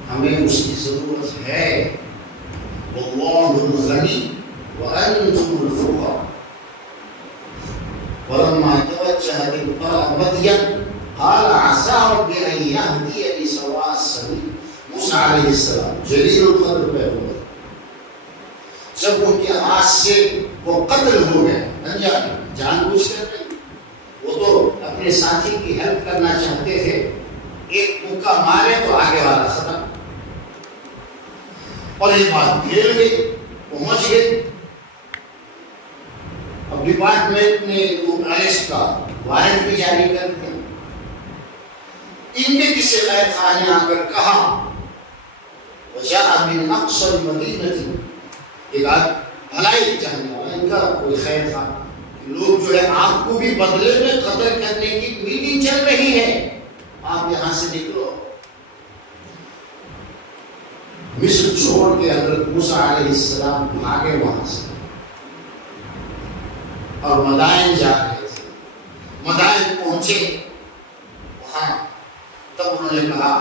ہمیں اس کی ضرورت ہے. واللہ الغنی وانتم الفقراء ولما توجہ جهة مدين قال عسى ربي أن يهديني سواء السبيل. موسیٰ علیہ السلام جلیل القدر پیغمبر، جب ان کے ہاتھ سے وہ قتل ہو گئے، جان بوجھ کر نہیں، وہ تو اپنے ساتھی کی ہیلپ کرنا چاہتے تھے، ایک مکہ مارے تو آگے والا ختم، اور یہ بات پھیل گئی، پہنچ گئی. اب ڈپارٹمنٹ نے وہ اریسٹ کا وارنٹ بھی جاری کر دیا. ان کے کسی غیر خواہ نے آ کر کہا وجاء من اقصى المدینہ، ایک بھلائی چاہنے والا ان کا کوئی خیر تھا، لوگ جو ہے آپ کو بھی بدلے میں قتل کرنے کی میٹنگ چل رہی ہے، آپ یہاں سے نکلو. مصر چھوڑ کے حضرت موسیٰ علیہ السلام بھاگے وہاں سے اور مدائن جا رہے تھے. مدائن پہنچے وہاں، تب انہوں نے کہا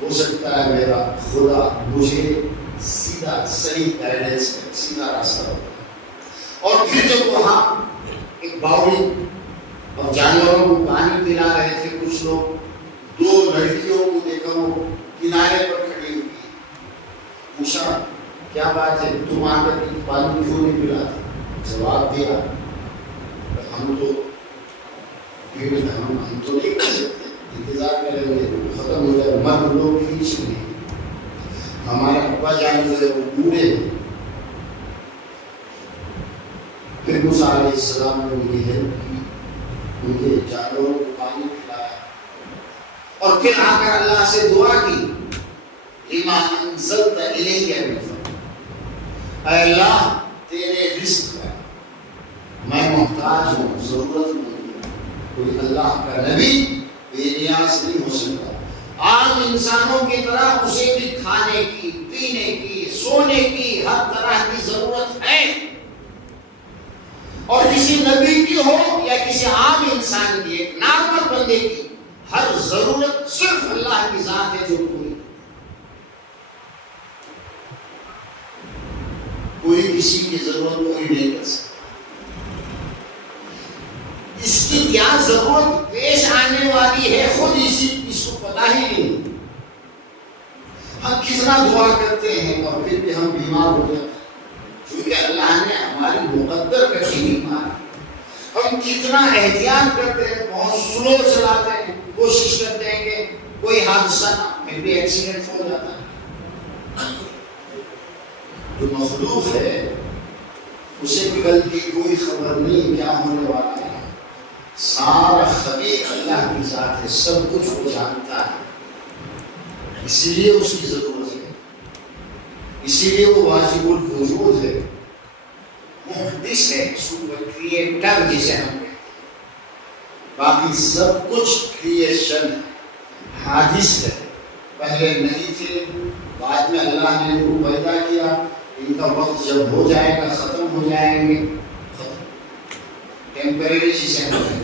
ہو سکتا ہے میرا خدا مجھے سیدھا صحیح گائیڈنس ہے، سیدھا راستہ ہوتا ہے. اور پھر جب وہاں ایک باوڑی اور جانوروں کو پانی پلا رہے تھے کچھ لوگ، دو لڑکیوں کو دیکھا وہ کنارے پر کھڑی ہوئی. پوچھا کیا بات ہے، تم آ کر پانی کیوں نہیں پلاتے؟ جواب دیا ہم تو نہیں کر سکتے، انتظار کریں گے ختم ہو جائے، مرد لوگ کھینچ لیں، ہمارے ابا جان جو ہے وہ بوڑھے ہیں. پھر موسیٰ علیہ السلام نے ان کی ہیلپ کی، ان کے جانوروں کو پانی پلایا، اور پھر آ کر اللہ سے دعا کی لما انزلت الی من فضلک، اے اللہ تیرے رزق ہے، میں محتاج ہوں، ضرورت مند ہوں. کوئی اللہ کا نبی بے نیاز نہیں ہو سکتا. عام انسانوں کی طرح اسے بھی کھانے کی، پینے کی، سونے کی ہر طرح کی ضرورت ہے، اور کسی نبی کی ہو یا کسی عام انسان کی، ایک نارمل بندے کی ہر ضرورت صرف اللہ کی ذات ہے جو پوری. کوئی کسی کی ضرورت پوری نہیں کر سکتا. اس کی کیا ضرورت پیش آنے والی ہے خود اس کو پتا ہی نہیں. ہم کتنا دعا کرتے ہیں اور پھر بھی ہم بیمار ہو جاتے ہیں، کیونکہ اللہ نے ہماری مقدر کر کے بیمار. ہم کتنا احتیاط کرتے ہیں، بہت سلو چلاتے ہیں، کوشش کرتے ہیں کہ کوئی حادثہ نہ، پھر بھی ایکسیڈنٹ ہو جاتا ہے. جو مخلوق ہے اسے کل کی کوئی خبر نہیں کیا ہونے والا ہے. سارا خبیر اللہ کی ذات ہے، سب کچھ وہ جانتا ہے، اسی لیے اس کی ضرورت ہے، اسی لیے وہ واجب الوجود ہے، محدث ہے، کریٹر جسے ہم کہتے ہیں. باقی سب کچھ کریشن ہے، حادث ہے. پہلے نہیں تھے، بعد میں اللہ نے ان کو پیدا کیا، ان کا وقت جب ہو جائے گا ختم ہو جائیں گے. ٹیمپریری چیزیں ہم کہتے ہیں.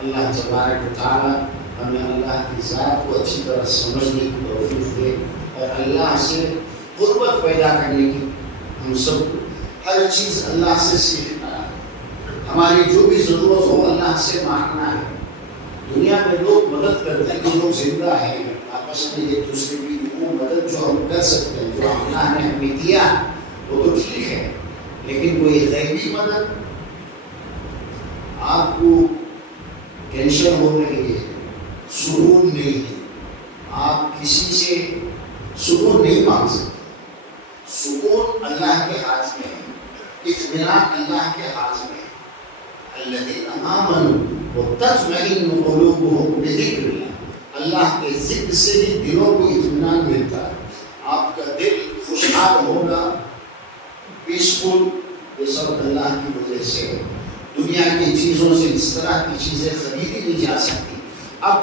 اللہ تبارک و تعالی ہمیں اللہ کی ذات کو اچھی طرح سمجھنے کی توفیق دے، اور اللہ سے قربت پیدا کرنے کی. ہم سب ہر چیز اللہ سے سیکھنا ہے، ہماری جو بھی ضرورت ہو اللہ سے مانگنا ہے. دنیا میں لوگ مدد کرتے ہیں، جو لوگ زندہ ہیں آپس میں ایک دوسرے کی وہ مدد جو ہم کر سکتے ہیں، جو اللہ نے ہمیں دیا وہ تو ٹھیک ہے، لیکن کوئی غیبی مدد آپ کو ٹینشن ہو رہی ہے، سکون نہیں ہے، آپ کسی سے سکون نہیں مانگ سکتے. سکون اللہ کے ہاتھ میں ہے، اطمینان اللہ کے ہاتھ میں ہے. الذین آمنوا وتطمئن قلوبهم بذکر اللہ، اللہ کے ذکر سے ہی دلوں کو اطمینان ملتا ہے. آپ کا دل خوشحال ہوگا، پیسفل، یہ سب اللہ کی وجہ سے ہے. دنیا کی چیزوں سے اس طرح کی چیزیں خریدی نہیں جا سکتی. اب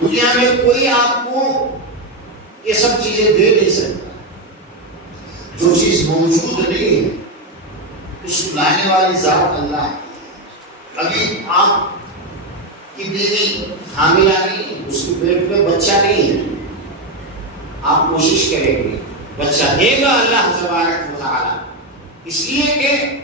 دنیا میں کوئی آپ کو یہ سب چیزیں دے نہیں سکتا. جو چیز موجود نہیں ہے اس کو لانے والی ذات اللہ ہے. ابھی آپ کی بیوی حاملہ نہیں، اس کے پیٹ میں بچہ نہیں ہے، آپ کوشش کریں گے، بچہ دے گا اللہ تبارک و تعالی. اس لیے کہ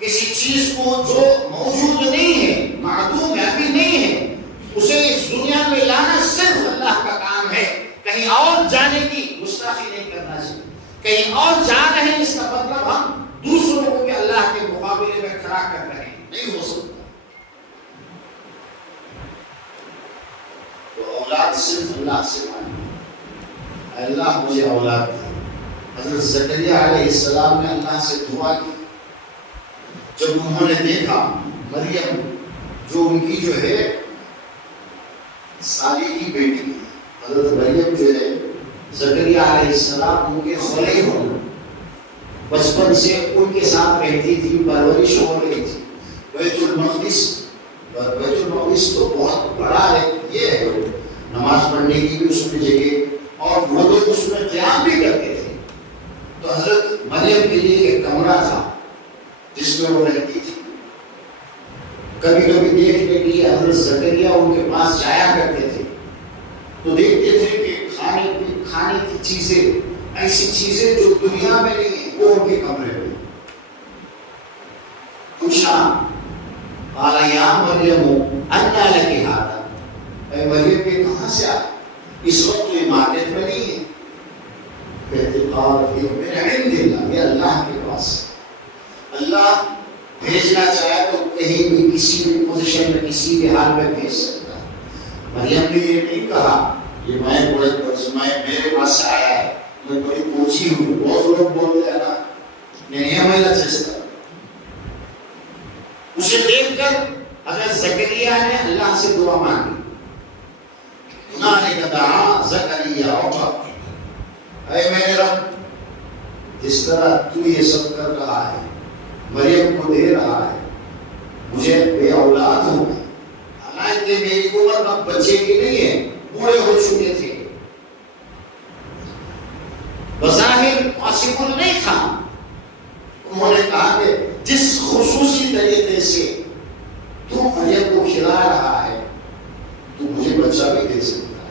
کسی چیز کو جو موجود نہیں ہے، معدوم ہے، ابھی نہیں ہے، اسے اس دنیا میں لانا صرف اللہ کا کام ہے. کہیں اور جانے کی گستاخی نہیں کرنا چاہیے. کہیں اور جا رہے ہیں اس کا مطلب ہم دوسروں کو بھی اللہ کے مقابلے میں کھڑا کر رہے ہیں، نہیں ہو سکتا. تو اولاد صرف اللہ سے مانگے، اللہ مجھے اولاد دے. حضرت زکریا علیہ السلام نے اللہ سے دعا کی. جب انہوں نے دیکھا مریم جو ان کی جو ہے سالی کی بیٹی، حضرت مریم جو ہے زکریا علیہ السلام ان کے خلے ہو، بچپن سے ان کے ساتھ رہتی تھی، پرورش ہو رہی تھی. بیت المقدس تو بہت بڑا ہے، یہ ہے نماز پڑھنے کی بھی اس میں جگہ، اور وہ لوگ اس میں قیام بھی کرتے تھے. تو حضرت مریم کے لیے ایک کمرہ تھا جس میں وہ رہتی تھی. کبھی کبھی دیکھنے کے لیے حضرت زکریا ان کے پاس جایا کرتے تھے تو دیکھتے تھے کہ کھانے کی چیزیں، ایسی چیزیں جو دنیا میں نہیں ہیں، وہ ان کے کمرے میں. پوچھا قال یا مریم انا لک ھذا، اے مریم یہ کہاں سے آیا؟ اس وقت تو یہ مارکیٹ میں نہیں ہے. کہتے قال یہ من عند اللہ، یہ اللہ کے پاس ہے. اللہ بھیجنا چاہے تو کہیں بھی کسی بھی پوزیشن میں کسی بھی حال میں بھیج سکتا ہے. مریم نے یہ نہیں کہا یہ میں میرے پاس سے آیا ہے، میں بڑی پوچھی ہوں. بہت لوگ بولتے ہیں نا نہیں ہمیں نہ چاہتا. اسے دیکھ کر حضرت زکریا نے اللہ سے دعا مانگی. ہنالک دعا زکریا ربہ، اے میرے رب جس طرح تو یہ سب کر رہا ہے، مریم کو دے رہا ہے، مجھے بے اولاد ہو گئی، حالانکہ میری عمر اب بچے کی نہیں ہے، بوڑھے ہو چکے تھے، بظاہر پاسبل نہیں تھا. انہوں نے کہا کہ جس خصوصی طریقے سے تو مریم کو کھلا رہا ہے تو مجھے بچہ بھی دے سکتا ہے.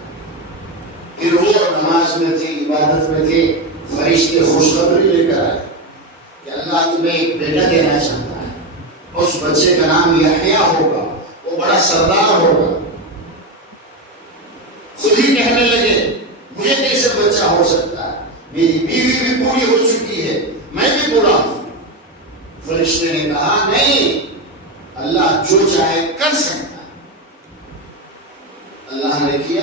پھر وہ نماز میں تھے، عبادت میں تھے، فرشتے خوشخبری لے کر آئے کہ اللہ تمہیں ایک بیٹا دینا چاہتا ہے، اس بچے کا نام یحییٰ ہوگا، وہ بڑا سردار ہوگا. خود ہی کہنے لگے مجھے کیسے بچہ ہو سکتا ہے، میری بیوی بھی پوری ہو چکی ہے، میں بھی بوڑھا ہوں. فرشتے نے کہا نہیں، اللہ جو چاہے کر سکتا ہے. اللہ نے کیا،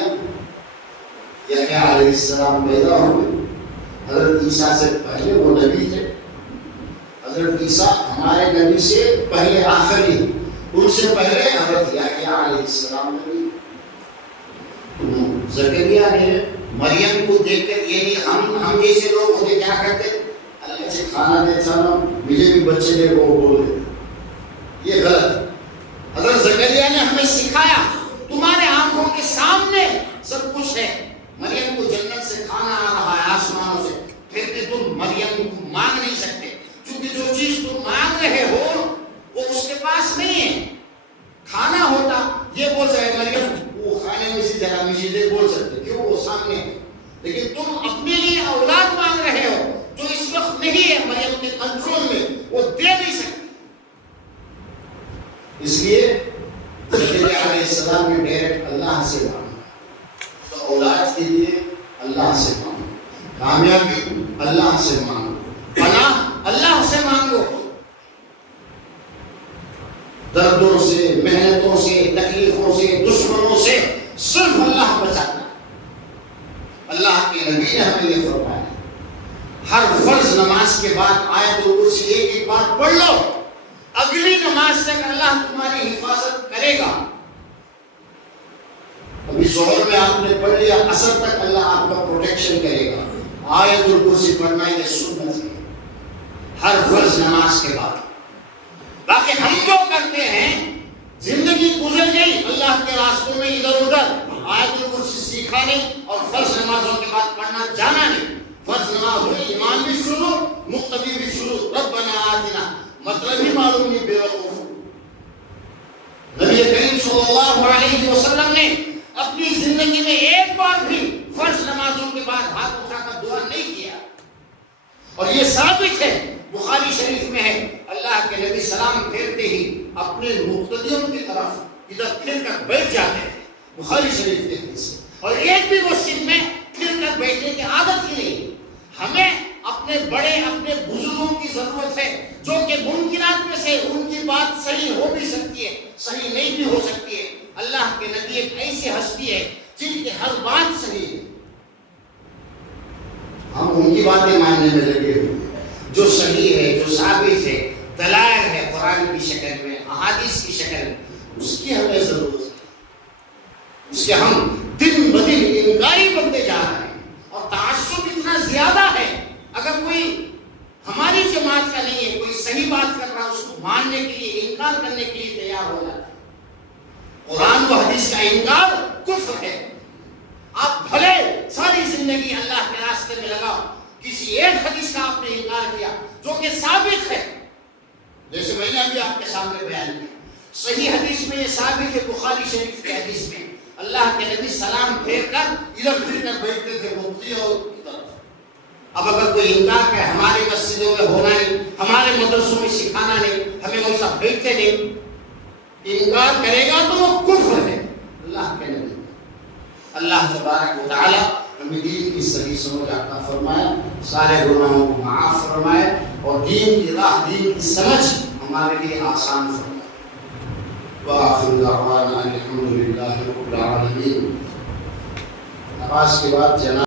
یحییٰ علیہ السلام پیدا ہوئے. حضرت عیسیٰ سے پہلے وہ نبی تھے. حضرت عیسیٰ ہمارے نبی سے پہلے آخری، ان سے پہلے حضرت یحییٰ علیہ السلام نبی. زکریا نے مریم کو دیکھ کر یہ نہیں، ہم جیسے لوگ ہوتے کیا کرتے، اللہ سے کھانا دیتا نا مجھے بھی بچے دے وہ بول دیتے، یہ غلط ہے. حضرت زکریا نے ہمیں سکھایا تمہارے آنکھوں کے سامنے سب کچھ ہے. مریم کو جنت سے کھانا آ رہا ہے آسمانوں سے، پھر بھی تم مریم کو مانگ نہیں سکتے، کیونکہ جو چیز تم مانگ رہے ہو وہ اس کے پاس نہیں ہے. کھانا ہوتا یہ بول سکتے مریم وہ کھانے میں سے ذرا مجھے دے، بول سکتے کیوں وہ سامنے ہے. لیکن تم اپنے لیے اولاد مانگ رہے ہو جو اس وقت نہیں ہے مریم کے کنٹرول میں، وہ دے نہیں سکتے. اس لیے زکریا علیہ السلام نے ڈائریکٹ اللہ سے مانگا. تو اولاد کے لیے اللہ سے مانگو، کامیابی اللہ سے مانگو، پناہ اللہ سے مانگو. دردوں سے، محنتوں سے، تکلیفوں سے، دشمنوں سے صرف اللہ بچاتا ہے. اللہ کے نبی نے ہمیں یہ فرمایا ہر فرض نماز کے بعد آیت الکرسی ایک بار پڑھ لو، اگلی نماز تک اللہ تمہاری حفاظت کرے گا. ابھی ظہر میں آپ نے پڑھ لیا، عصر تک اللہ آپ کا پروٹیکشن کرے گا. آیت الکرسی پڑھنا یہ سنت ہے ہر فرض نماز کے بعد. باقی ہم جو کرتے ہیں، زندگی گزر گئی اللہ کے راستوں میں ادھر ادھر، آیت الکرسی سیکھا نہیں اور فرض نمازوں کے بعد پڑھنا جانا نہیں. فرض نماز ہوئی، ایمان بھی شروع، مقتدی بھی شروع، ربنا آتنا مطلب ہی معلوم نہیں، بے وقوف. نبی کریم صلی اللہ علیہ وسلم نے اپنی زندگی میں ایک بار بھی فرض نمازوں کے بعد ہاتھ اٹھا کر دعا نہیں کیا. اور یہ ثابت ہے بخاری شریف میں ہے اللہ کے نبی سلام پھیرتے ہی اپنے مقتدیوں کی طرف ادھر پھر کر بیٹھ جاتے تھے، بخاری شریف کے حدیث ہے۔ اور ایک بھی مسجد میں پھر کر بیٹھنے کی عادت ہی نہیں۔ ہمیں اپنے بڑے اپنے بزرگوں کی ضرورت ہے جو کہ ممکنات میں سے ان کی بات صحیح ہو بھی سکتی ہے، صحیح نہیں بھی ہو سکتی ہے۔ اللہ کے نبی ایک ایسی ہستی ہے جن کی ہر بات صحیح ہے، ہم ان کی باتیں ماننے میں لگے ہوئے ہیں جو صحیح ہے، جو ثابت ہے، دلائل ہے قرآن کی شکل میں، احادیث کی شکل میں، اس کی ہمیں ضرورت ہے۔ اس کے ہم دن بدن انکاری بنتے جا رہے ہیں اور تعصب اتنا زیادہ ہے، اگر کوئی ہماری جماعت کا نہیں ہے، کوئی صحیح بات کر رہا ہے، اس کو ماننے کے لیے انکار کرنے کے لیے تیار ہو جاتا ہے۔ قرآن و حدیث کا انکار کفر ہے۔ آپ بھلے ساری زندگی اللہ کے راستے میں لگاؤ، کسی ایک حدیث کا آپ نے انکار کیا جو کہ ثابت ہے، جیسے میں نے ابھی آپ کے سامنے بیان کیا، صحیح حدیث میں یہ ثابت ہے، بخاری شریف کے حدیث میں اللہ کے نبی سلام پھیر کر ادھر پھر کر بیٹھتے تھے مفتیوں کی طرف۔ اب اگر کوئی انکار کرے ہمارے مسجدوں میں ہونا نہیں، ہمارے مدرسوں میں سکھانا نہیں، ہمیں وہ سب بیٹھتے نہیں، انکار کرے گا تو وہ کفر ہے اللہ کے نبی۔ اللہ تبارک و تعالی ہمیں دین کی صحیح سمجھ عطا فرمائے، سارے گناہوں کو معاف فرمائے اور دین کی راہ، دین کی سمجھ ہمارے لیے آسان فرمائے۔ وآخر دعوانا الحمدللہ رب العالمین۔ نماز کے بعد جناب